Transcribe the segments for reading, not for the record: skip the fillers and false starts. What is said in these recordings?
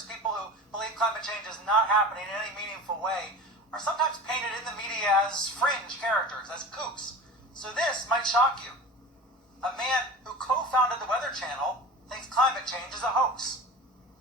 deniers, people who believe climate change is not happening in any meaningful way, are sometimes painted in the media as fringe characters, as kooks. So this might shock you. A man who co-founded the Weather Channel thinks climate change is a hoax.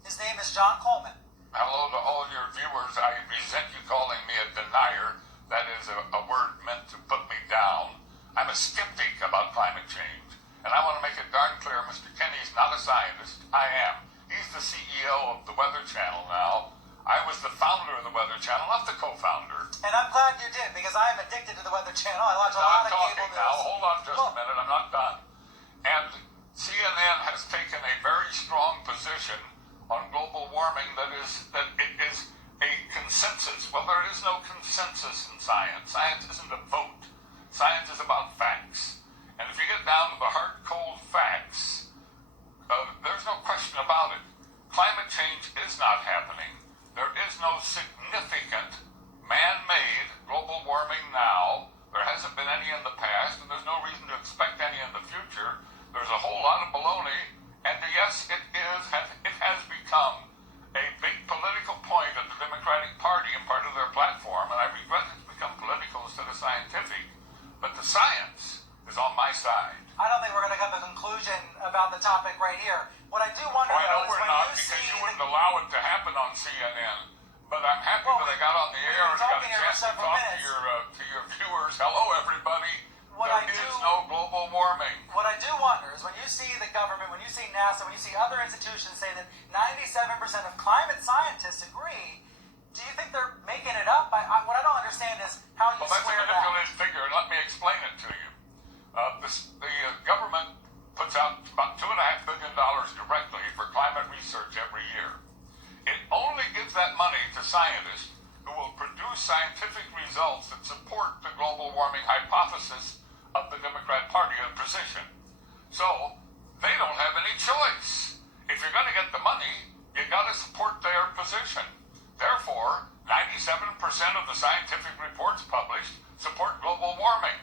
His name is John Coleman. Hello to all your viewers. I resent you calling me a denier. That is a word meant to put me down. I'm a skeptic about climate change. And I want to make it darn clear, Mr. Kenny's not a scientist. I am. He's the CEO of the Weather Channel now. I was the founder of the Weather Channel, not the co-founder. And I'm glad you did, because I am addicted to the Weather Channel. I watch a lot of cable news. Now, hold on just a minute. I'm not done. And CNN has taken a very strong position on global warming that it is a consensus. Well, there is no consensus in science. Science isn't a vote. Science is about facts. And if you get down to the hard, cold facts, there's no question about it. Climate change is not happening. There is no significant man-made global warming now. There hasn't been any in the past, and there's no reason to expect any in the future. There's a whole lot of baloney, and yes, it has become a big political point of the Democratic Party and part of their platform, and I regret it's become political instead of scientific. But the science is on my side. I don't think we're going to come to a conclusion about the topic right here. What I do wonder, I know though, is we're when not, you because see you wouldn't allow it to happen on CNN. But I'm happy that I got on the air and got a chance to talk to your viewers. Hello, everybody. There is no global warming. What I do wonder is when you see the government, when you see NASA, when you see other institutions say that 97% of climate scientists agree, do you think they're making it up? What I don't understand is how you square that. Well, that's a manipulated figure, and let me explain it to you. The government puts out about $2.5 billion directly for climate research every year. It only gives that money to scientists who will produce scientific results that support the global warming hypothesis of the Democrat Party of position. So, they don't have any choice. If you're going to get the money, you got to support their position. Therefore, 97% of the scientific reports published support global warming.